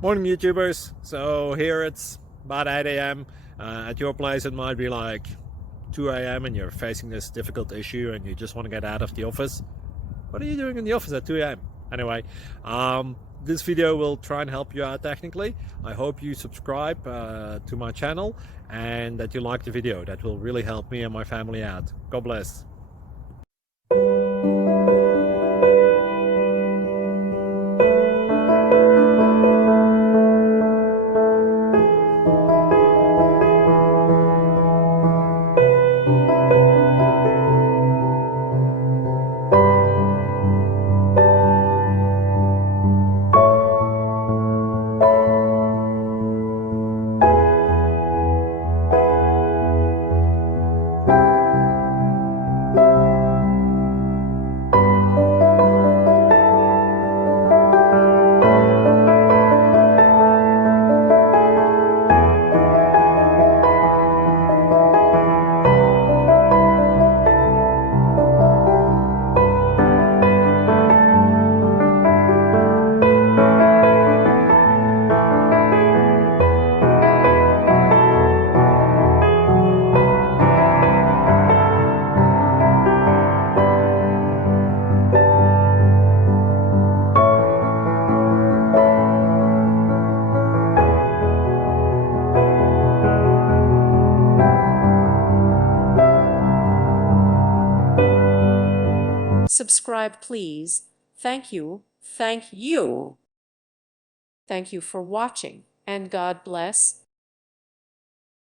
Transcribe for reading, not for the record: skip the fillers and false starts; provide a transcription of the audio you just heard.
Morning YouTubers. So here it's about 8 a.m. At your place it might be like 2 a.m. and you're facing this difficult issue and you just want to get out of the office. What are you doing in the office at 2 a.m.? Anyway, this video will try and help you out technically. I hope you subscribe to my channel and that you like the video. That will really help me and my family out. God bless. Subscribe, please. Thank you. Thank you. Thank you for watching, and God bless.